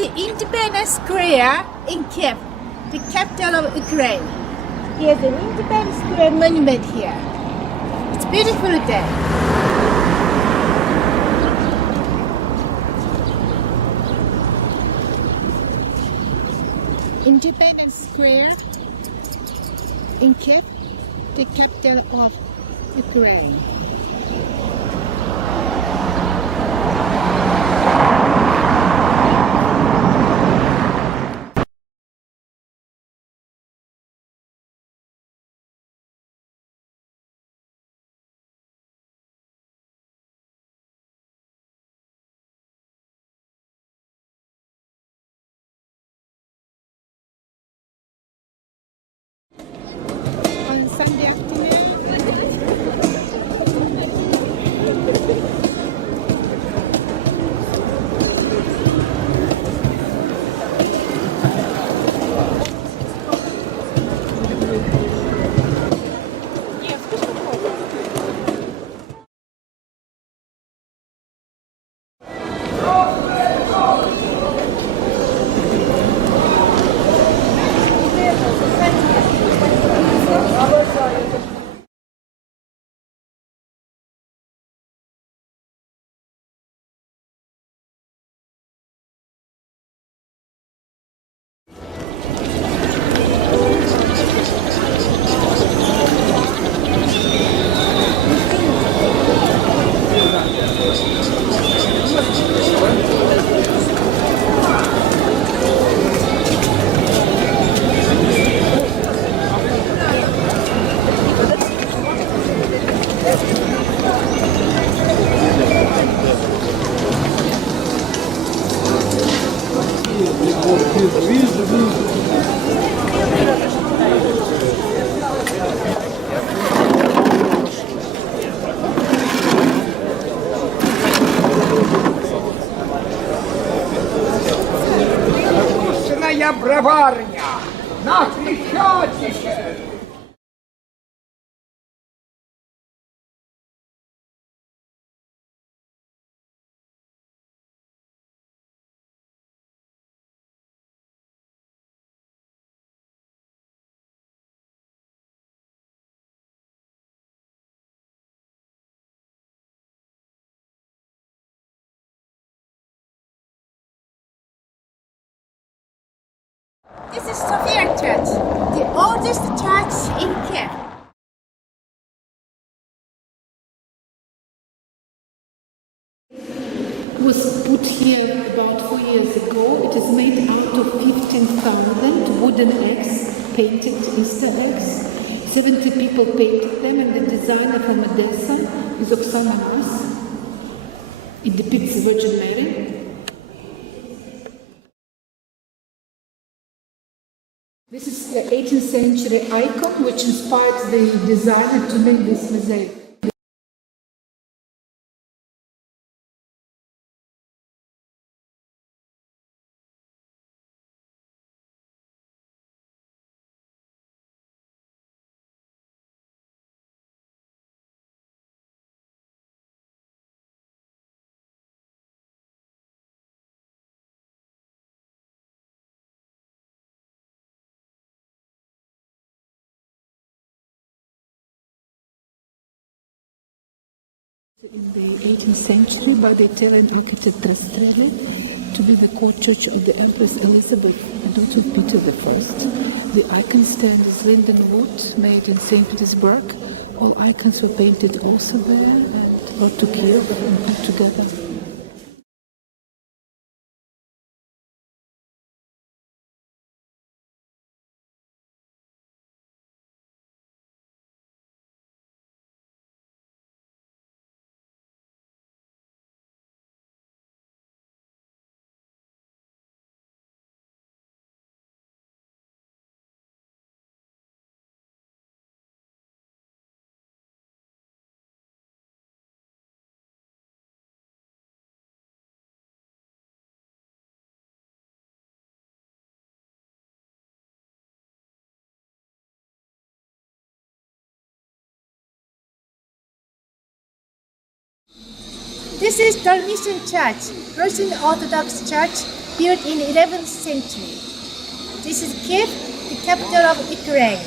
the Independence Square in Kiev, the capital of Ukraine. Here's an Independence Square monument here. It's a beautiful day. Independence Square in Kiev, the capital of Ukraine. On Sunday afternoon, Броварня на Хрещатике. this is Sophia Church, the oldest church in Kiev. Was put here about 4 years ago. It is made out of 15,000 wooden eggs, painted Easter eggs. 70 people painted them, and the designer from Odessa is Oksana Mas. It depicts the Virgin Mary. This is the 18th century icon which inspired the designer to make this mosaic. In the 18th century by the Italian architect Rastrelli to be the court church of the Empress Elizabeth, the daughter of Peter I. The icon stand is linden wood made in St. Petersburg. All icons were painted also there and brought to Kiev and put together. This is Dormition Church, Russian Orthodox Church built in the 11th century. This is Kiev, the capital of Ukraine.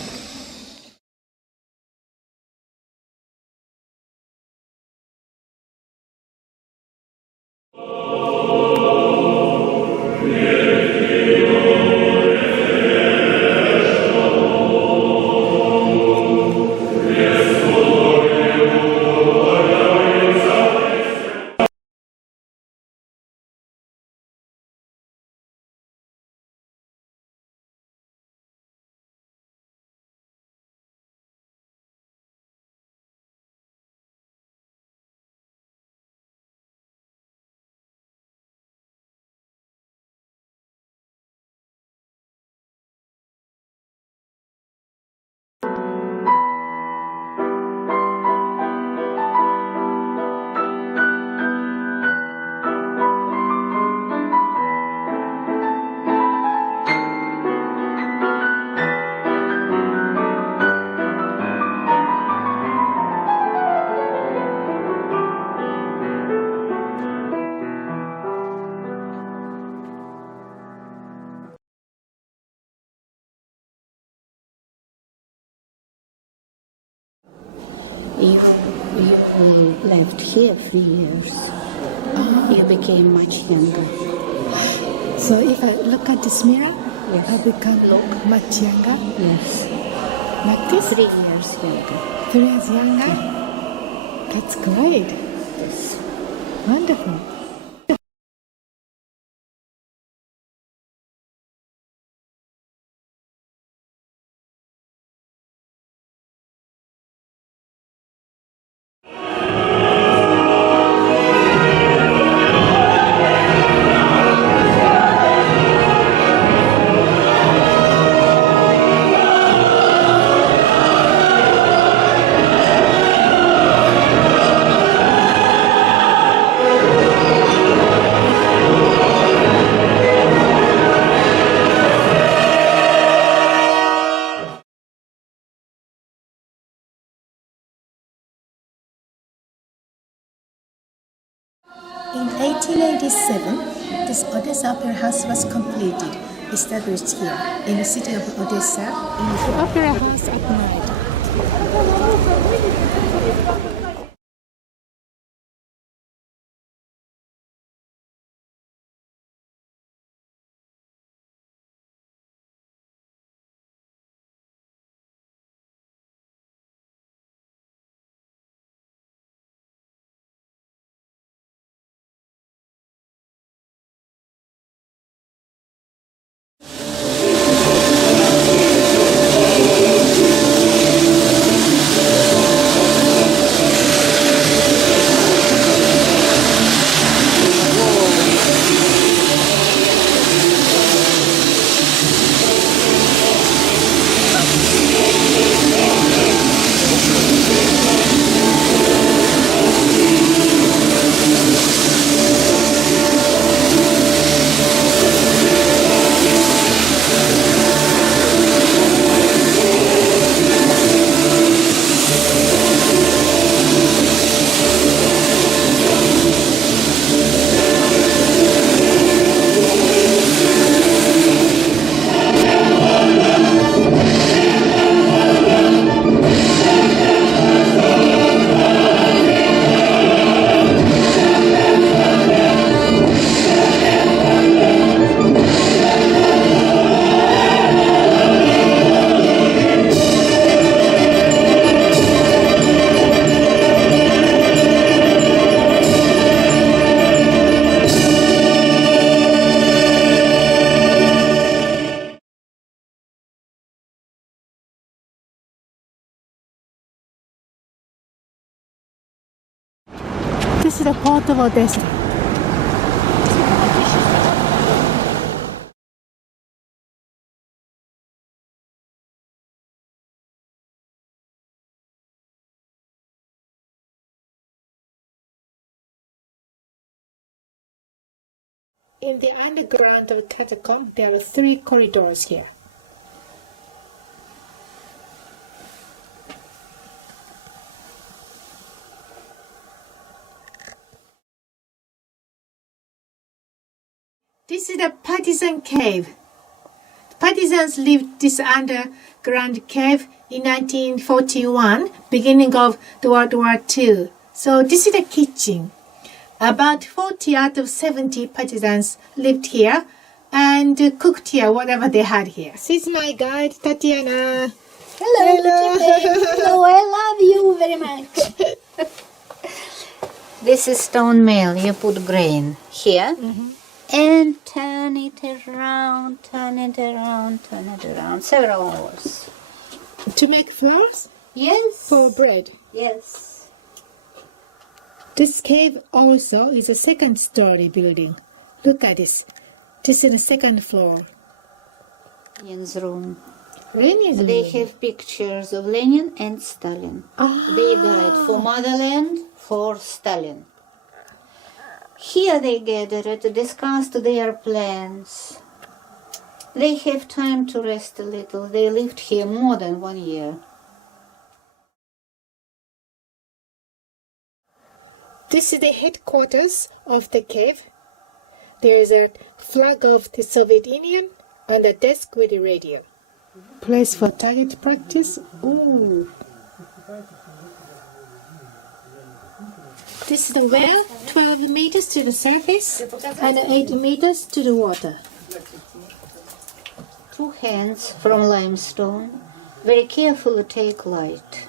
You lived here a few years. You became much younger. So if I look at this mirror, Yes. I become much younger. Yes. Like this? 3 years younger. 3 years younger? That's great. Yes. Wonderful. In 1887, this Odessa Opera House was completed, established here in the city of Odessa. The Opera House at night. This is the port of Odessa. In the underground catacomb, there are 3 corridors here. This is the Partisan Cave. The partisans lived this underground cave in 1941, beginning of the World War II. So this is the kitchen. About 40 out of 70 partisans lived here and cooked here whatever they had here. She's my guide, Tatiana. Hello. Hello, I love you very much. This is stone mill. You put grain here and turn it around, several hours. To make flours? Yes. For bread? Yes. This cave also is a second-story building. Look at this. This is the second floor. Lenin's room. Lenin's room. They have pictures of Lenin and Stalin. They died for motherland, for Stalin. Here they gathered to discuss their plans. They have time to rest a little. They lived here more than 1 year. This is the headquarters of the cave. There is a flag of the Soviet Union and a desk with a radio. Place for target practice. Ooh. This is the well, 12 meters to the surface and 8 meters to the water. 2 hands from limestone. Very carefully take light.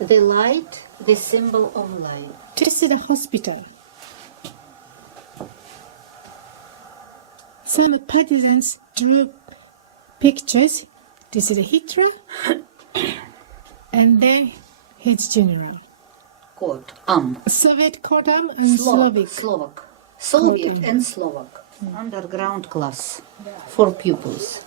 The light, the symbol of life. This is the hospital. Some partisans drew pictures. This is the Hitler and then his general. Court. Soviet Kodam and Slovak. Slovak. Soviet Kodam. and Slovak. Underground class for pupils.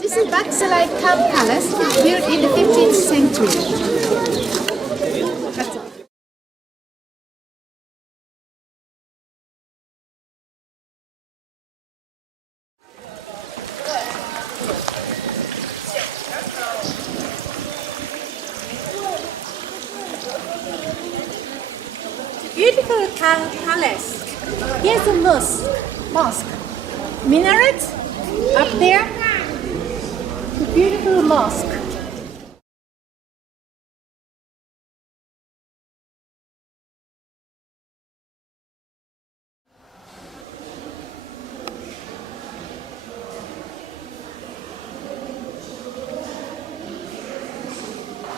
This is Baksalai Camp Palace, built in the 15th century. Beautiful palace. Here's a mosque. Minaret up there. The beautiful mosque.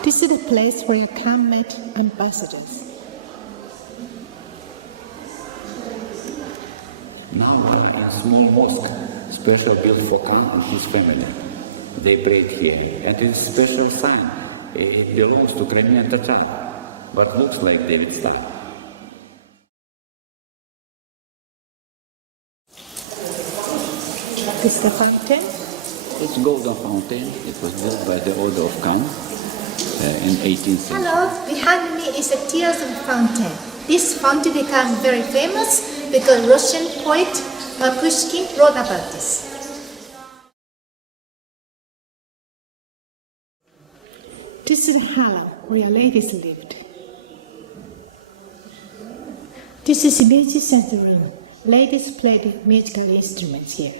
This is the place where Khan met ambassadors. Now we are in a small mosque, special built for Khan and his family. They prayed here, and it's a special sign. It belongs to Crimean Tatar, but looks like David's star. This is the fountain. It's a golden fountain. It was built by the order of Khan in 18th century. Hello, behind me is a Tears fountain. This fountain became very famous because Russian poet Pushkin wrote about this. This is the hala where ladies lived. This is the musician room. Ladies played musical instruments here.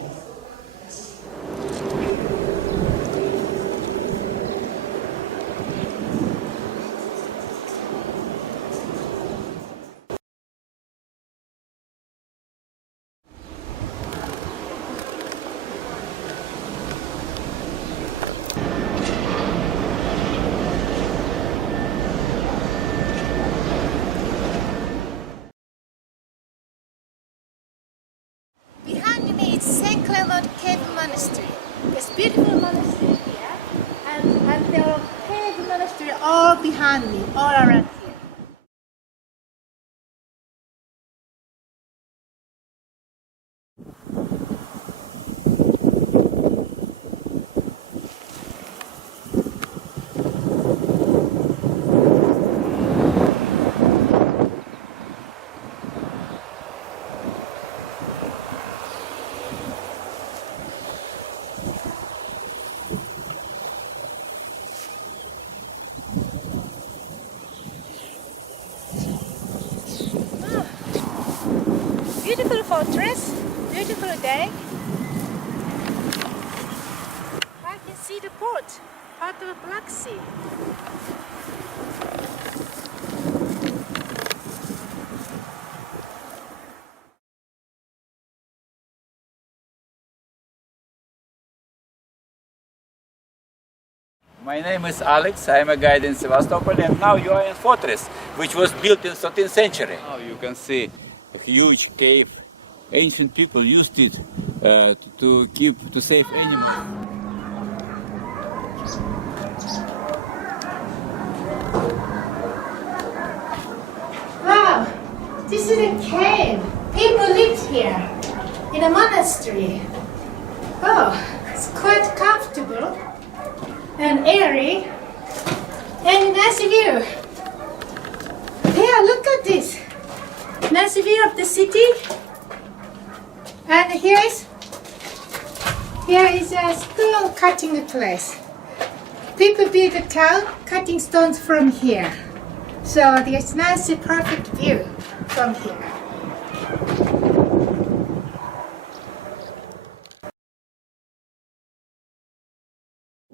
Behind me is St. Clairvoyant Cave Monastery. There's beautiful monastery here, and there are cave monastery all behind me, all around here. fortress. Beautiful day. I can see the port, part of the Black Sea. My name is Alex, I am a guide in Sevastopol, and now you are in fortress, which was built in 13th century. Now you can see a huge cave. Ancient people used it to save animals. Wow, this is a cave. People lived here in a monastery. Oh, it's quite comfortable and airy and nice view. Yeah, look at this. Nice view of the city. And here is a stone cutting place. People build a town cutting stones from here. So there's nice perfect view from here.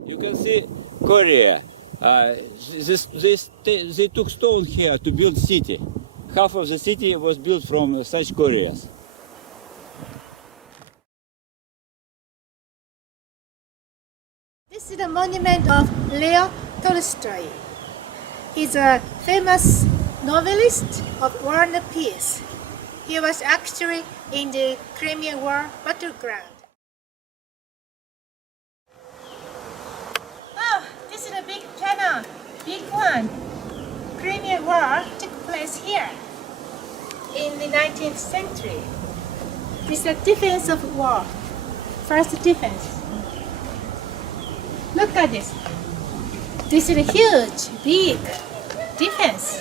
You can see Korea. They took stone here to build city. Half of the city was built from such Koreas. This is the Monument of Leo Tolstoy. He's a famous novelist of War and Peace. He was actually in the Crimean War battleground. Oh, this is a big cannon, big one. Crimean War took place here in the 19th century. This is the defense of war, first defense. Look at this. This is a huge, big defense.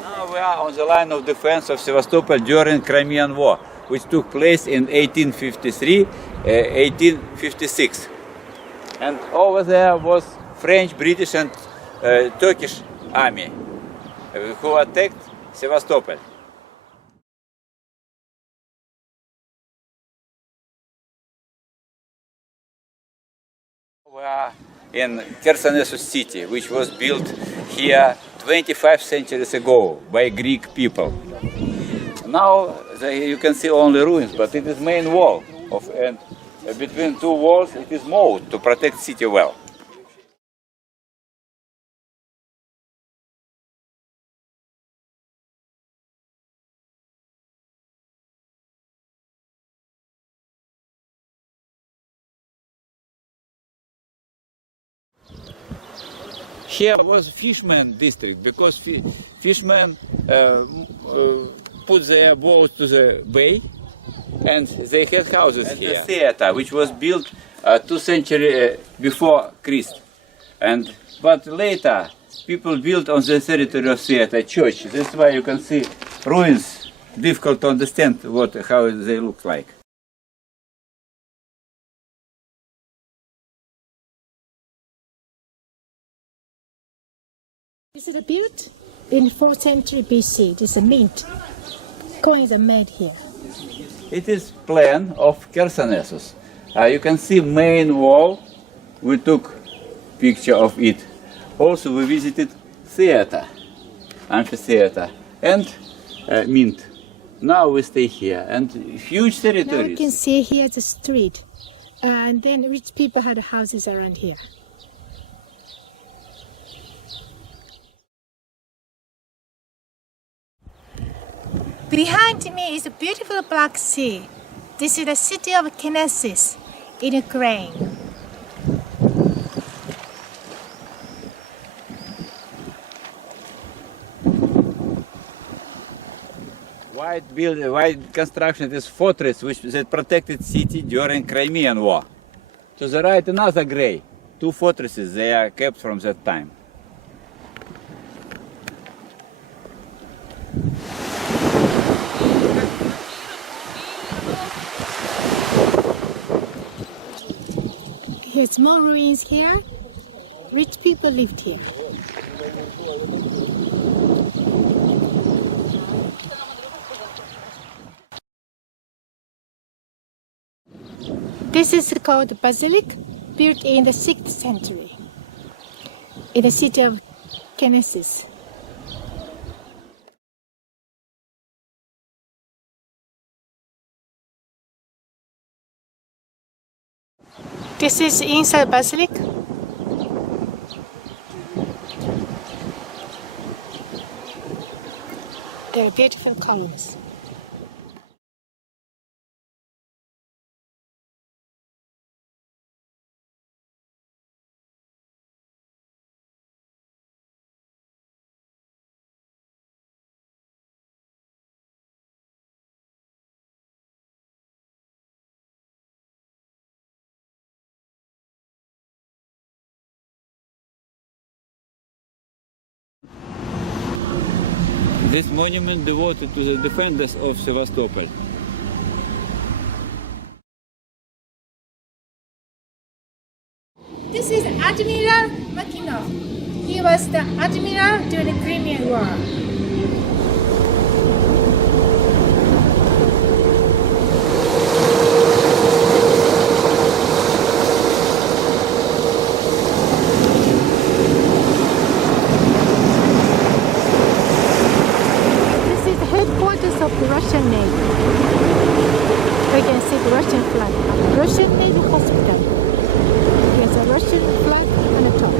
Now we are on the line of defense of Sevastopol during Crimean War, which took place in 1853, 1856. And over there was French, British and Turkish army who attacked Sevastopol. We are in Chernobyl city, which was built here 25 centuries ago by Greek people. Now you can see only ruins, but it is main wall and between two walls it is moat to protect city well. Here was fisherman district because fishermen put their boats to the bay and they had houses and here. The theater, which was built 2 centuries before Christ, but later people built on the territory of theater church. That's why you can see ruins. Difficult to understand how they look like. This is built in 4th century BC. This is a mint. Coins are made here. It is plan of Chersonesus. You can see main wall. We took picture of it. Also we visited theater, amphitheater and mint. Now we stay here and huge territories. Now you can see here the street, and then rich people had houses around here. Behind me is a beautiful Black Sea. This is the city of Kinesis in Ukraine. White construction is fortress which that protected city during Crimean War. To the right another grey. 2 fortresses they are kept from that time. Here's small ruins here. Rich people lived here. This is called basilic, built in the 6th century in the city of Kennesis. This is inside basilic. There are beautiful columns. This monument devoted to the defenders of Sevastopol. This is Admiral Makinov. He was the admiral during the Crimean War. Of the Russian Navy. We can see the Russian flag. Russian Navy Hospital. There's a Russian flag on the top.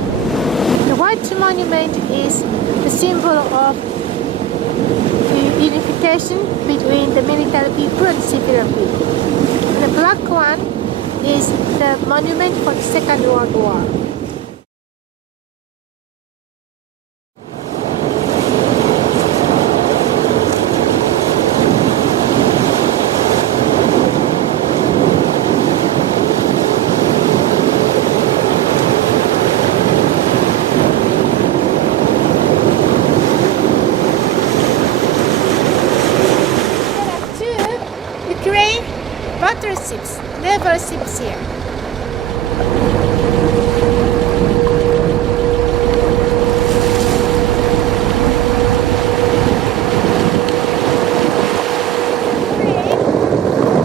The white monument is the symbol of the unification between the military people and civilian people. And the black one is the monument for the Second World War. Naval ships here.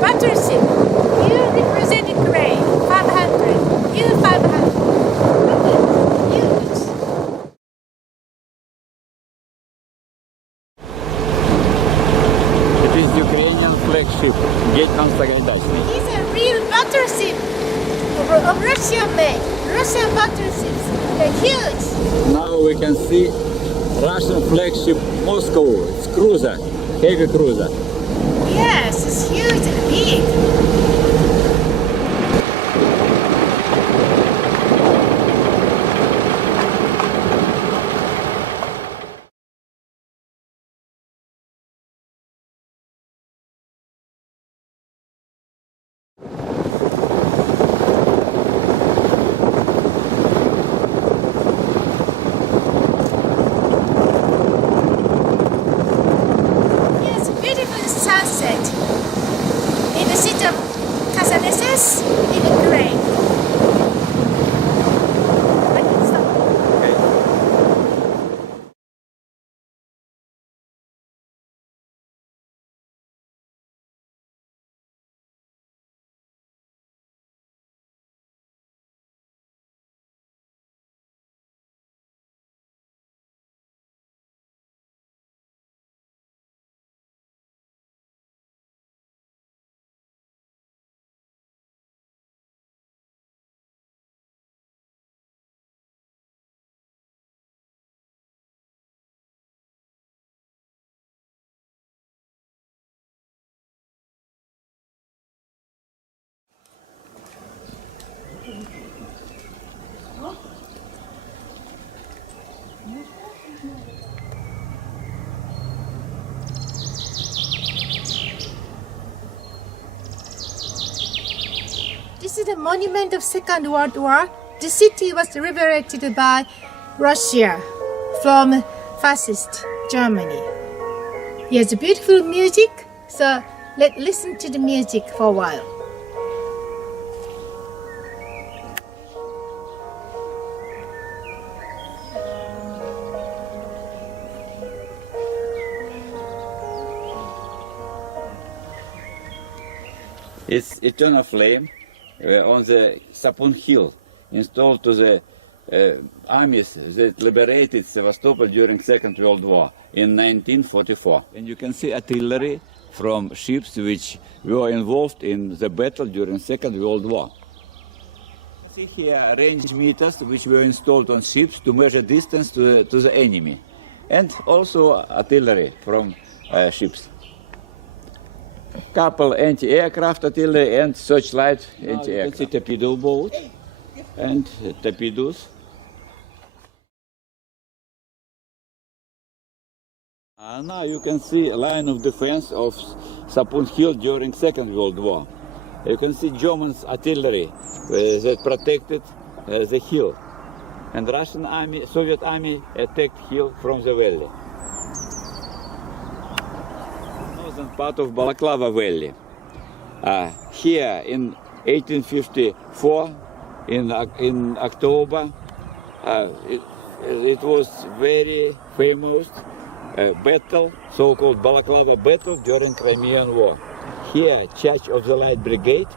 Battleship. You represent Ukraine. 500. You 500. Huge. It is Ukrainian flagship, Hetman Sagaidachi. It's a real battleship of Russian made. Russian battleships. They're huge. Now we can see Russian flagship Moscow. It's cruiser, heavy cruiser. Yes, it's huge and big. Sunset in the city of Kazanesses in Ukraine. This is the monument of Second World War. The city was liberated by Russia from fascist Germany. Here's beautiful music, so let's listen to the music for a while. It's eternal flame. on the Sapun Hill, installed to the armies that liberated Sevastopol during Second World War in 1944. And you can see artillery from ships which were involved in the battle during Second World War. See here range meters which were installed on ships to measure distance to the enemy, and also artillery from ships. Couple anti-aircraft artillery and searchlight anti-aircraft. You can see torpedo boats and torpedoes. Now you can see a line of defense of Sapun Hill during Second World War. You can see German's artillery that protected the hill, and Russian army, Soviet army attacked hill from the valley. Northern part of Balaclava Valley. Here in 1854, in October, it was very famous battle, so-called Balaclava battle during Crimean War. Here, Church of the Light Brigade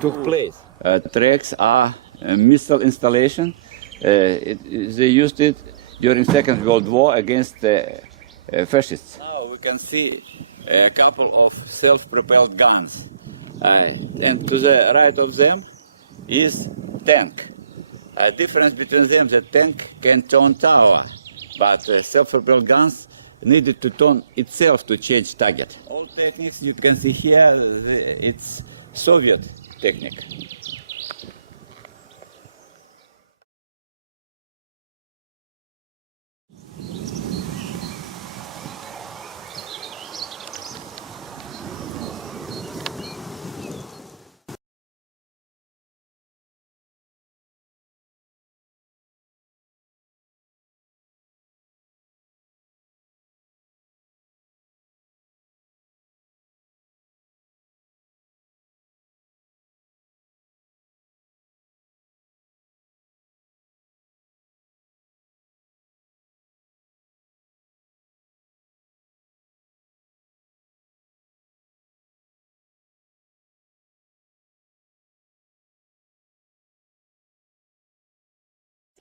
took place. Tracks are a missile installation. They used it during Second World War against fascists. Now we can see a couple of self-propelled guns. And to the right of them is tank. Difference between them, the tank can turn tower, but self-propelled guns needed to turn itself to change target. All techniques you can see here, it's Soviet technique.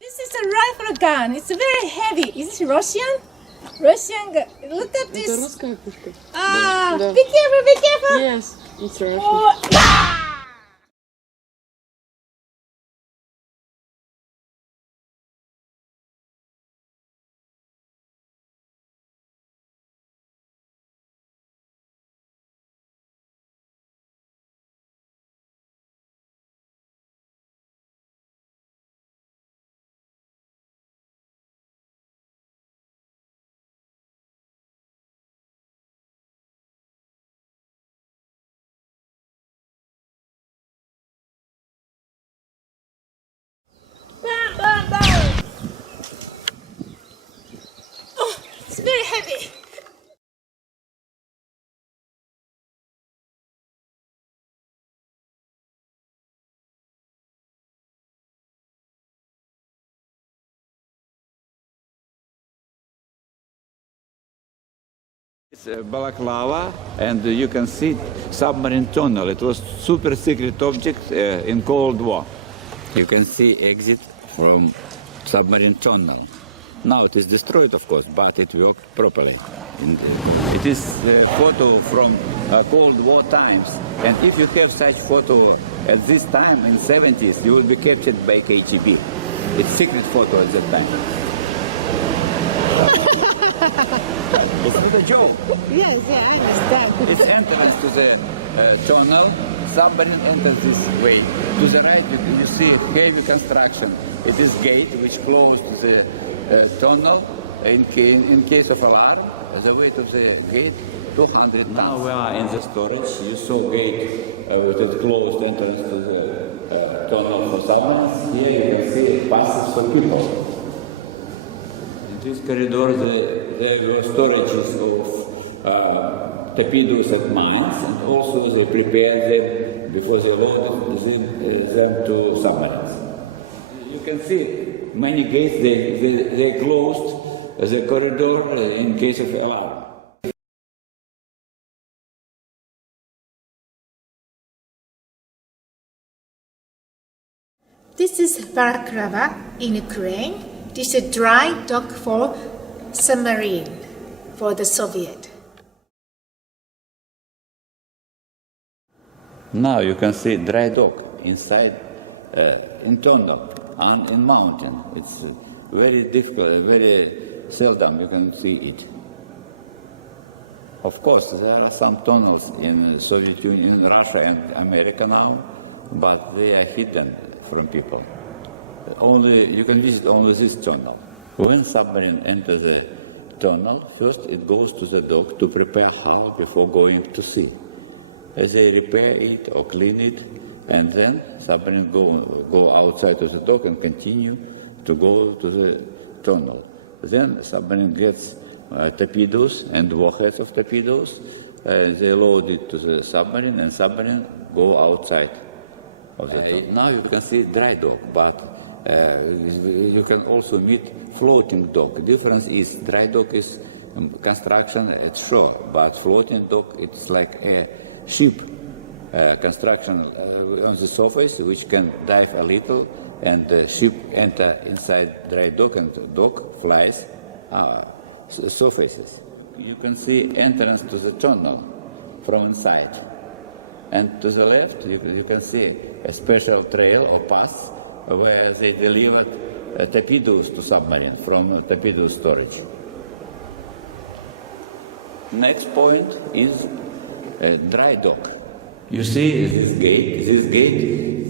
This is a rifle gun. It's very heavy. Is it Russian? Russian gun. Look at this. Это русская пушка. Ah, Да. be careful, be careful. Yes, it's Russian. Oh, ah! Bam, bam, bam. Oh, it's very heavy. It's Balaclava, and you can see submarine tunnel. It was super secret object in Cold War. You can see exit from submarine tunnel. Now it is destroyed, of course, but it worked properly. It is a photo from Cold War times, and if you have such photo at this time in 70s, you will be captured by KGB. It's secret photo at that time. It's not a joke. Yes, yeah, I understand. It's entrance to the tunnel. Submarine enters this way. To the right, you see heavy construction. It is gate which closed the tunnel in case of alarm. The weight of the gate, 200 tons. Now we are in the storage. You saw gate with a closed entrance to the tunnel for submarines. Here you can see passes for people. In this corridor, there were storages of torpedoes and mines, and also they prepared them before they loaded them to submarines. You can see many gates, they closed the corridor in case of alarm. This is Baraklava in Ukraine. This is a dry dock for submarine for the Soviet. Now you can see dry dock inside, internal, and in mountain. It's very difficult, very seldom you can see it. Of course, there are some tunnels in Soviet Union, Russia, and America now, but they are hidden from people. You can visit only this tunnel. When submarine enters the tunnel, first it goes to the dock to prepare hull before going to sea. As they repair it or clean it, and then submarine go outside of the dock and continue to go to the tunnel. Then submarine gets torpedoes and warheads of torpedoes. They load it to the submarine, and submarine go outside of the tunnel. Now you can see dry dock, but you can also meet floating dock. Difference is dry dock is construction at shore, but floating dock it's like a ship construction on the surface, which can dive a little, and the ship enter inside dry dock, and the dock flies surfaces. You can see entrance to the tunnel from inside, and to the left you can see a special trail or path where they delivered torpedoes to submarine from torpedo storage. Next point is dry dock. You see this gate. This gate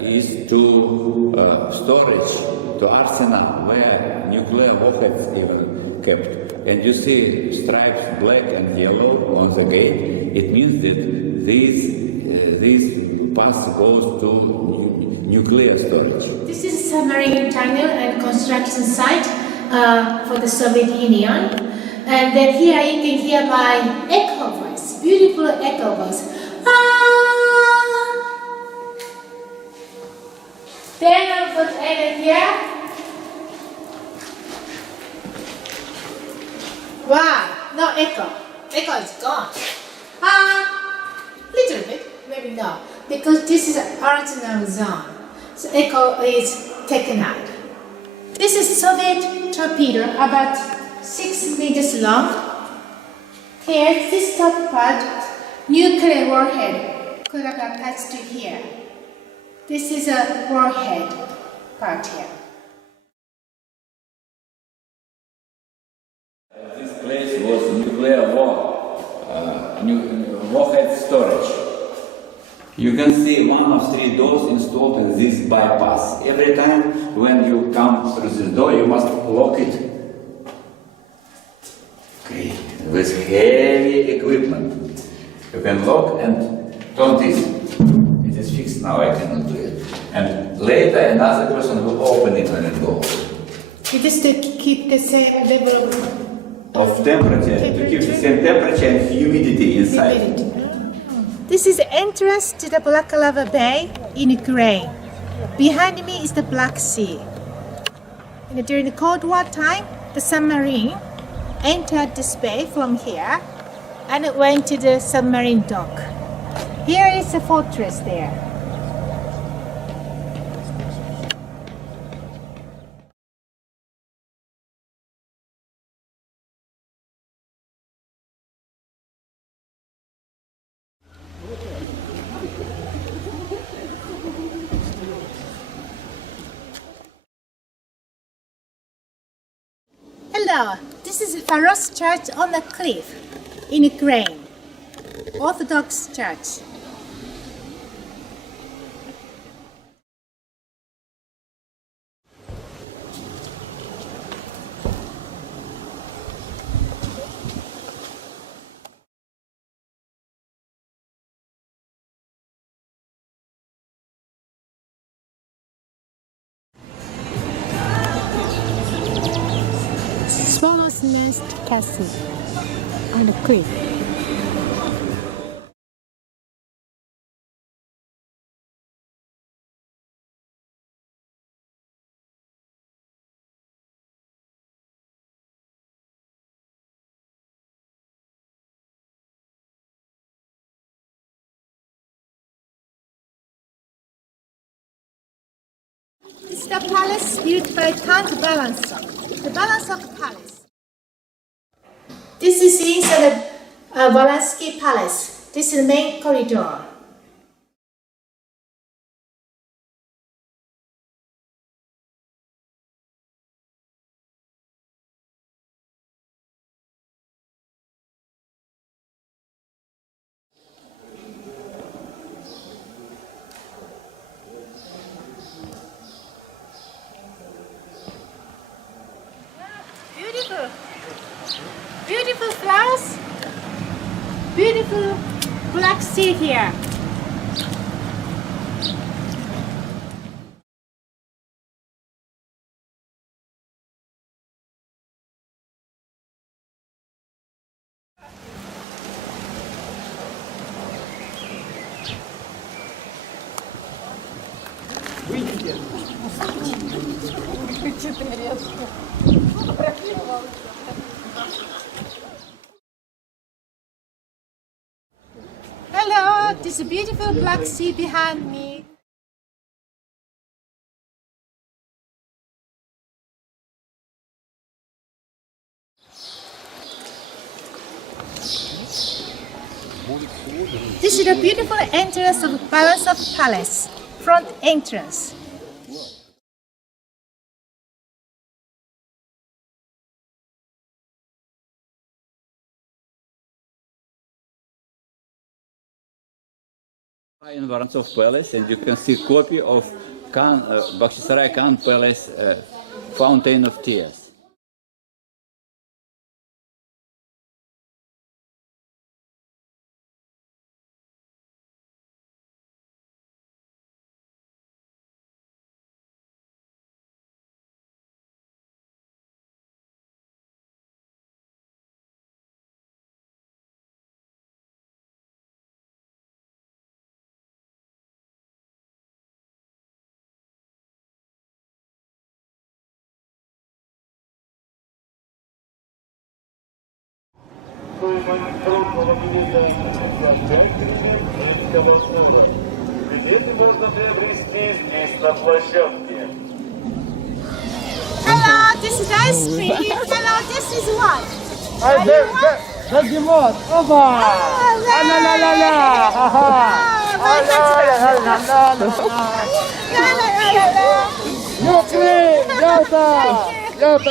is to storage, to arsenal where nuclear warheads even kept. And you see stripes black and yellow on the gate. It means that this path goes to nuclear storage. This is a submarine tunnel and construction site for the Soviet Union. And then here you can hear my echo voice, beautiful echo voice. Then I'll put it here. Wow, no echo. Echo is gone. Little bit, maybe no, because this is an original zone. So echo is taken out. This is Soviet torpedo, about 6 meters long. Here, this top part, nuclear warhead could have attached to here. This is a warhead part here. This place was nuclear warhead storage. You can see one of 3 doors installed in this bypass. Every time when you come through this door, you must lock it. Okay, with heavy equipment. You can lock and turn this. It is fixed now, I cannot do it. And later another person will open it when it goes. It is to keep the same level Of temperature, to keep the same temperature and humidity inside. This is the entrance to the Black Lava Bay in Ukraine. Behind me is the Black Sea. And during the Cold War time, the submarine entered this bay from here and it went to the submarine dock. Here is a fortress there. Hello, this is Faros Church on the cliff in Ukraine, Orthodox Church. Swallow's Nest Castle on the cliff. It's the palace built by Count Balançon, the Balançon Palace. This is inside the Valansky Palace. This is the main corridor. Beautiful flowers, beautiful Black Sea here. Hello, this is a beautiful Black Sea behind me. This is the beautiful entrance of Balançon Palace, front entrance. In Vorontsov Palace, and you can see a copy of Bakhchisarai Khan Palace Fountain of Tears. Билеты можно приобрести здесь на площадке. Hello, this is ice cream. Hello, this is what? Бегемот! Опа! Ла-ла-ла-ла-ла!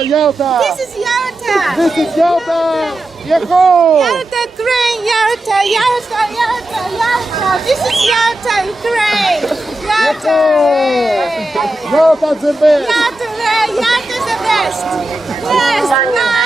Ялта! This is Yalta. This is Ялта! Yahoo! Yalta, Ukraine, Yalta, Yalta, Yalta, Yalta. This is Yalta, Ukraine. Yalta. Ялта the best! Yalta is the best. Yes. Wow.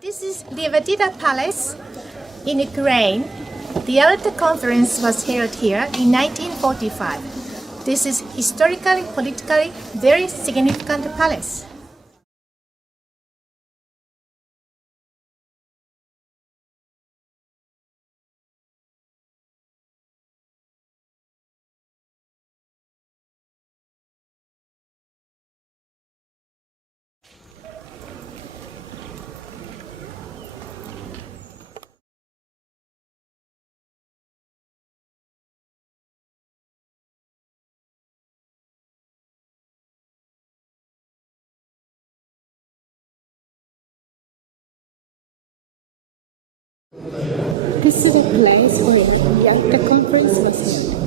This is the Vedita Palace in Ukraine. The Yalta Conference was held here in 1945. This is historically, politically very significant palace. This is a place where the conference was held.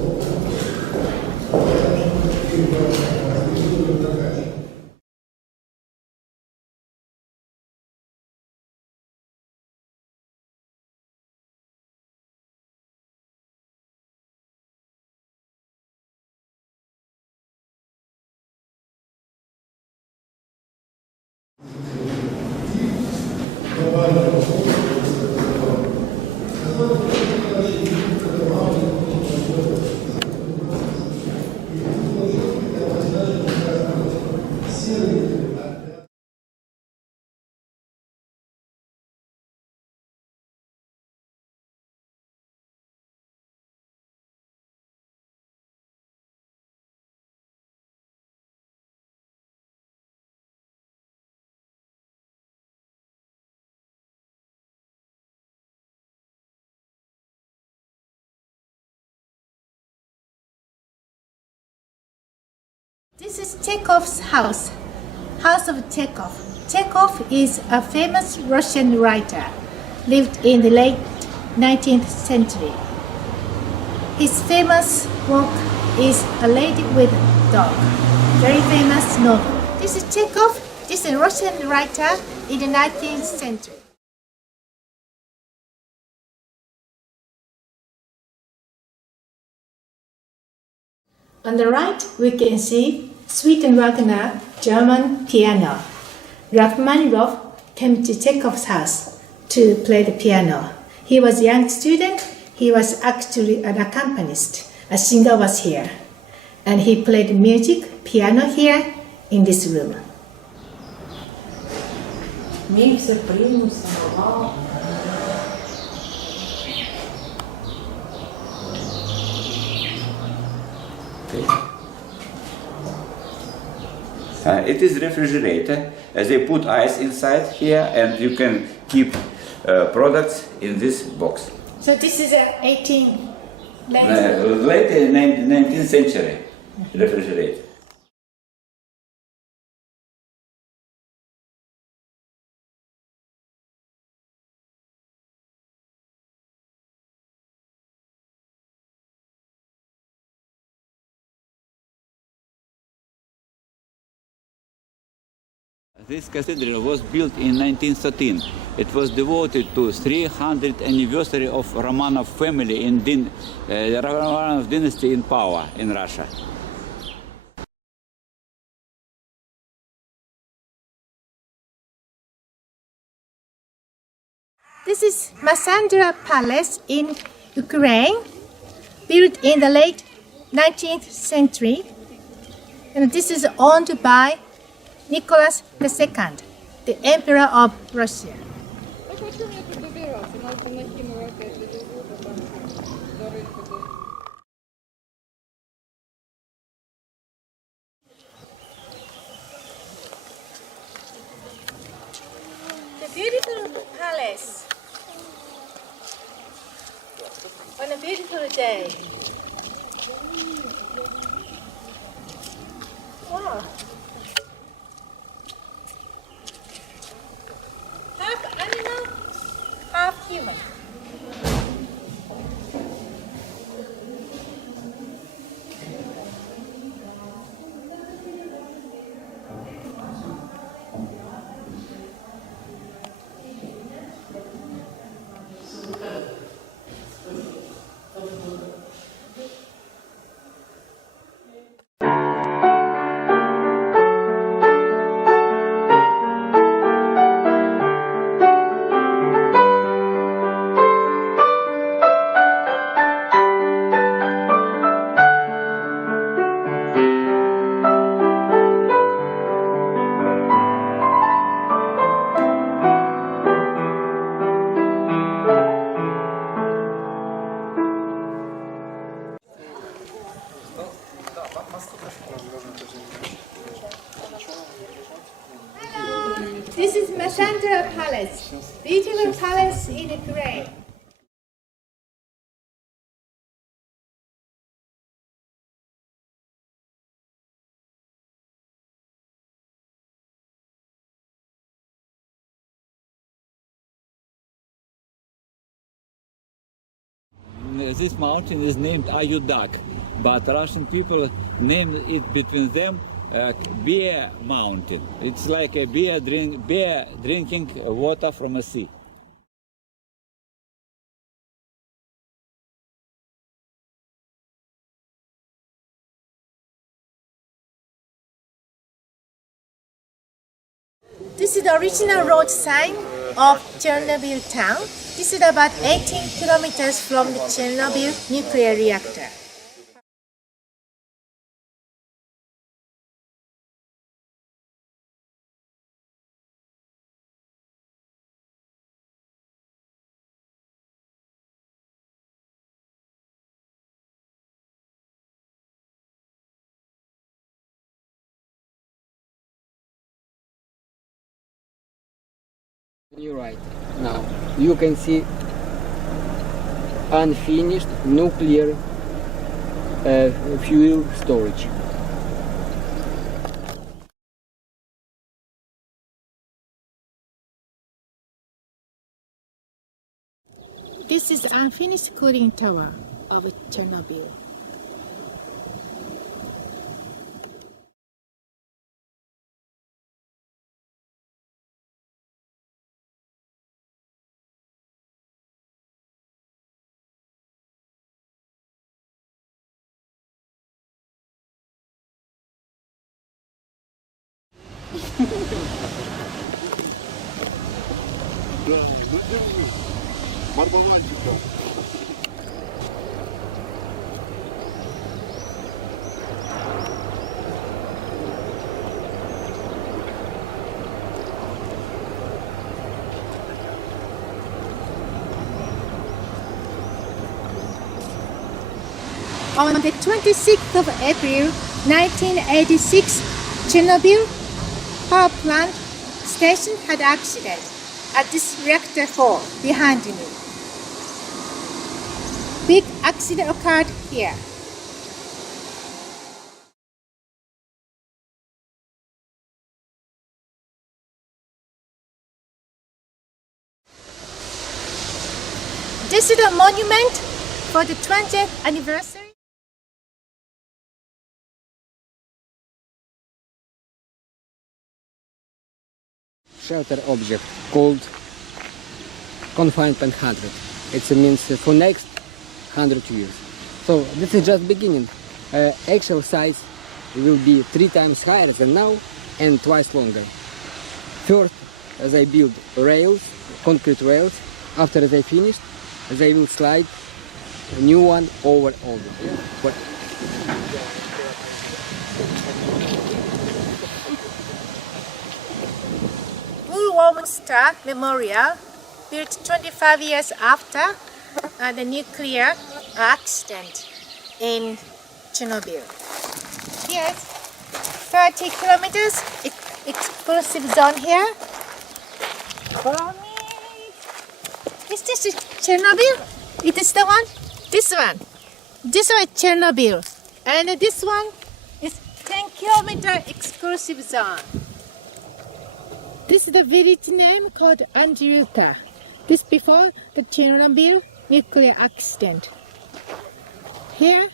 This is Chekhov's house, House of Chekhov. Chekhov is a famous Russian writer, lived in the late 19th century. His famous work is A Lady with a Dog, very famous novel. This is Chekhov, this is a Russian writer in the 19th century. On the right, we can see Sweet Wagner German piano. Rachmaninoff came to Chekhov's house to play the piano. He was a young student. He was actually an accompanist. A singer was here. And he played music, piano here in this room. It is refrigerator, as they put ice inside here, and you can keep products in this box. So this is a 18th Late 19th century refrigerator. This cathedral was built in 1913. It was devoted to 300th anniversary of Romanov family in Romanov dynasty in power in Russia. This is Masandra Palace in Ukraine, built in the late 19th century. And this is owned by Nicholas II, the Emperor of Russia. The beautiful palace on a beautiful day. Wow. Half animal, half human. This is Masandra Palace, beautiful palace in Ukraine. this mountain is named Ayudak, but Russian people named it between them Beer Mountain. It's like a beer drinking water from a sea. This is the original road sign of Chernobyl town. This is about 18 kilometers from the Chernobyl nuclear reactor. You're right. Now you can see unfinished nuclear fuel storage. This is unfinished cooling tower of Chernobyl. On the 26th of April 1986, Chernobyl power plant station had accident at this reactor 4 behind me. Big accident occurred here. This is a monument for the 20th anniversary. Shelter object called confinement 100. It means for next 100 years. So this is just beginning. Actual size will be 3 times higher than now and twice longer. First they build rails, concrete rails. After they finished, they will slide a new one over all. But Woman Star Memorial, built 25 years after the nuclear accident in Chernobyl. Here's 30 kilometers exclusive zone here. Follow me. Is this Chernobyl? It is the one? This one. This one is Chernobyl. And this one is 10-kilometer exclusive zone. This is the village name called Andriuka. This before the Chernobyl nuclear accident. Here,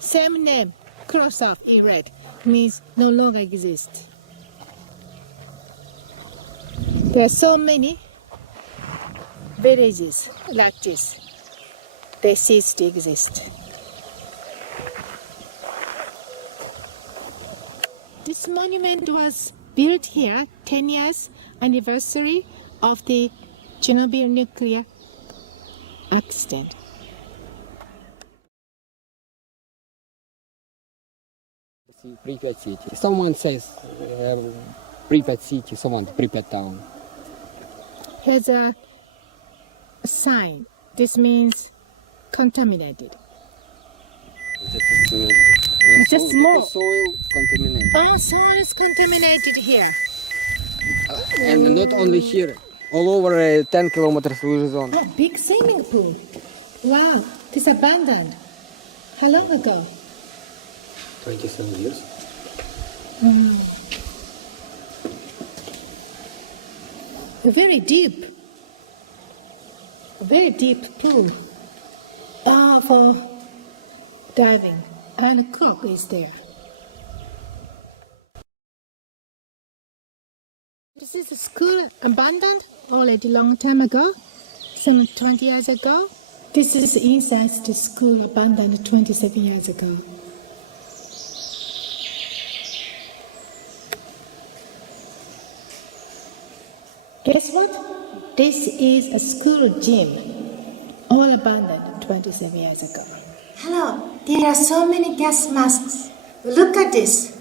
same name, cross off in red, means no longer exist. There are so many villages like this. They cease to exist. This monument was built here 10 years anniversary of the Chernobyl nuclear accident. Pripyat city. Someone says Pripyat city, someone Pripyat town. Here's a sign. This means contaminated. Just small. Soil contaminated. Oh, soil is contaminated here. And not only here, all over 10 kilometers zone. Oh, big swimming pool. Wow, this abandoned. How long ago? 27 years. Very deep. Very deep pool. For diving. And a clock is there. This is a school abandoned already long time ago, some 20 years ago. This is inside the school abandoned 27 years ago. Guess what? This is a school gym, all abandoned 27 years ago. Hello, there are so many gas masks. Look at this.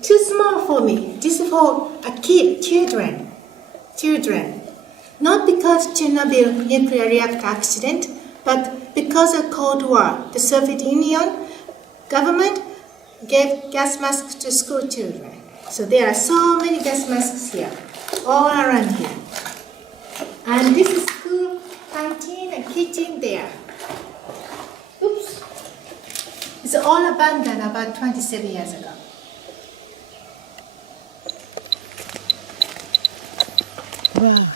Too small for me. This is for children. Not because Chernobyl nuclear reactor accident, but because of Cold War. The Soviet Union government gave gas masks to school children. So there are so many gas masks here, all around here. And this is school canteen and kitchen there. Oops. It's all abandoned about 27 years ago. Wow.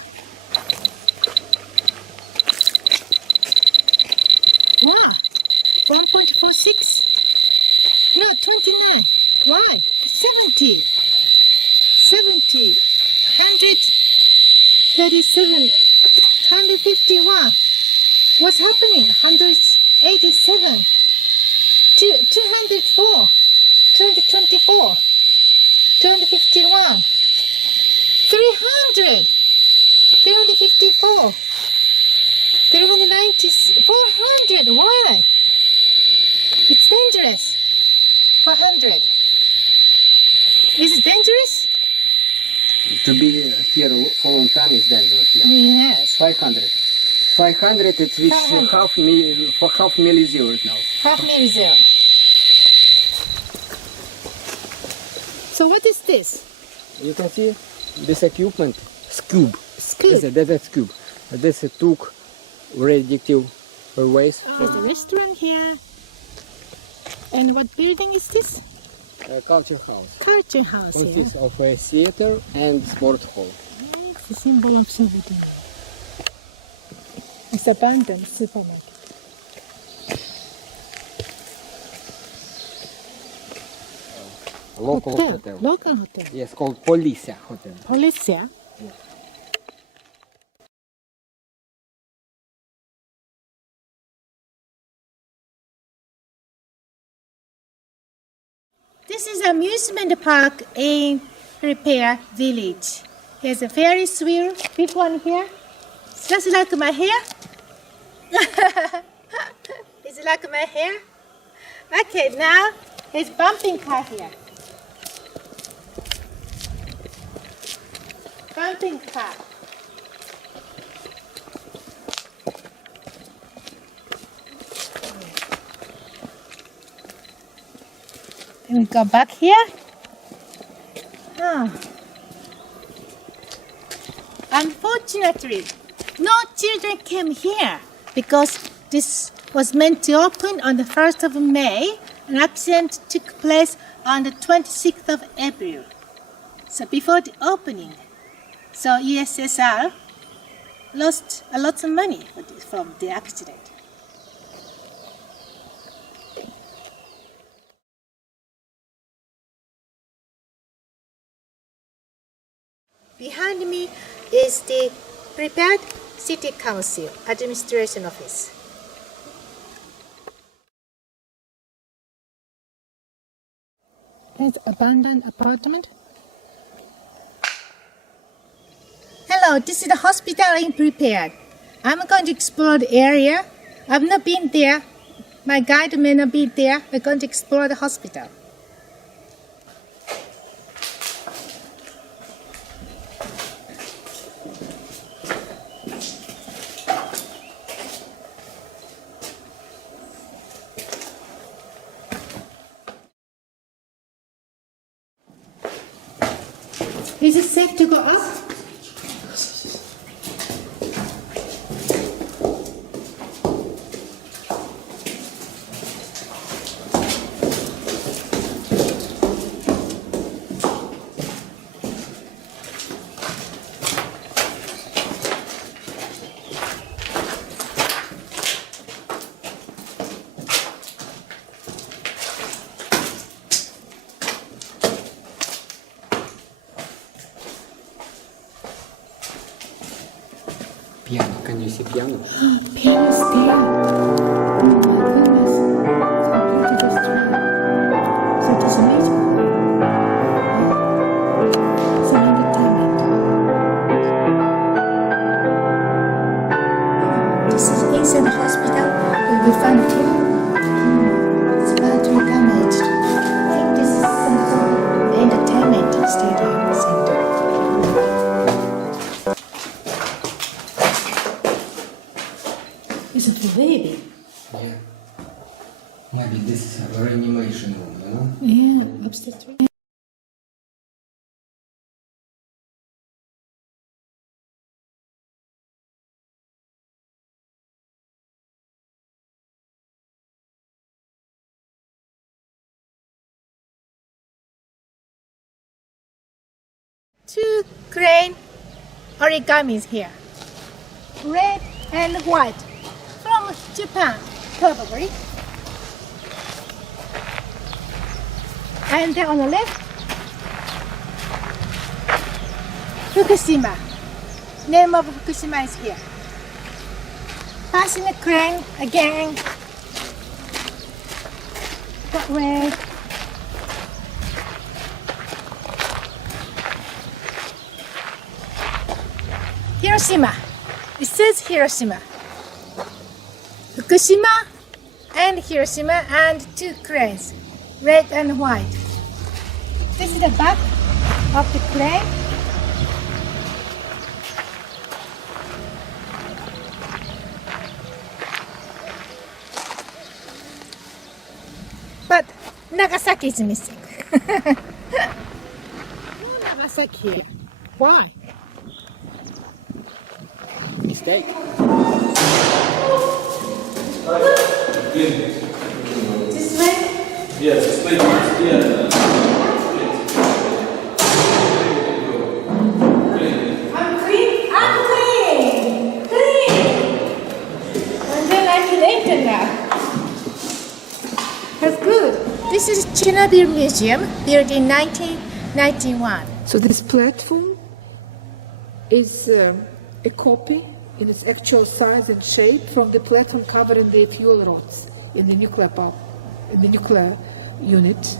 Wow. 1.46? No, 29. Why? 70. 137. 151. What's happening? 187. 204. 224. 251. 300. 354. 390. 400. Why? It's dangerous. 400. Is it dangerous? To be here for a long time is dangerous. Yeah. Yes. 500. 500 it's with 500. half mil, for half milli zero now. Half mil zero. So what is this? You can see this equipment, Scoob. Scoob. That's a Scoob. This took radioactive waste. There's a restaurant here. And what building is this? Culture house. Culture house here. Consists of a theater and sport hall. It's the symbol of Soviet Union. It's abandoned supermarket. Local hotel. Local hotel. Yes, called Polisia Hotel. Polisia. Yeah. This is amusement park in Repair Village. Here's a Ferris wheel, big one here. It's just like my hair. Is it like my hair? Okay, now there's bumping car here. Bumping car. Then we go back here. Unfortunately, no children came here because this was meant to open on the 1st of May. An accident took place on the 26th of April. So before the opening. So USSR lost a lot of money from the accident. Behind me is the Prepared City Council Administration Office. It's abandoned apartment. Hello, this is the hospital in Prepared. I'm going to explore the area. I've not been there. My guide may not be there. We're going to explore the hospital. Is it safe to go up? Piano. Can you see piano? Piano is there. Oh my goodness. Completely destroyed. So it is amazing. It's an entertainment. This is inside the hospital. We found it. It's badly damaged. I think this is some sort of entertainment stadium center. Is it for baby? Yeah. Maybe this is a reanimation room, you know? Yeah, upstairs. Two crane origamis here. Red and white. From Japan, probably. And on the left, Fukushima. Name of Fukushima is here. Passing the crane again. Got red. Hiroshima. It says Hiroshima. Fukushima and Hiroshima and two cranes, red and white. This is the back of the crane. But Nagasaki is missing. No Nagasaki here. Why? Mistake. This way? Yes, straight. Yeah. I'm clean. I'm clean. Clean. And then I can enter now. That's good. This is Chernobyl Museum, built in 1991. So this platform is a copy in its actual size and shape from the platform covering the fuel rods in the nuclear unit.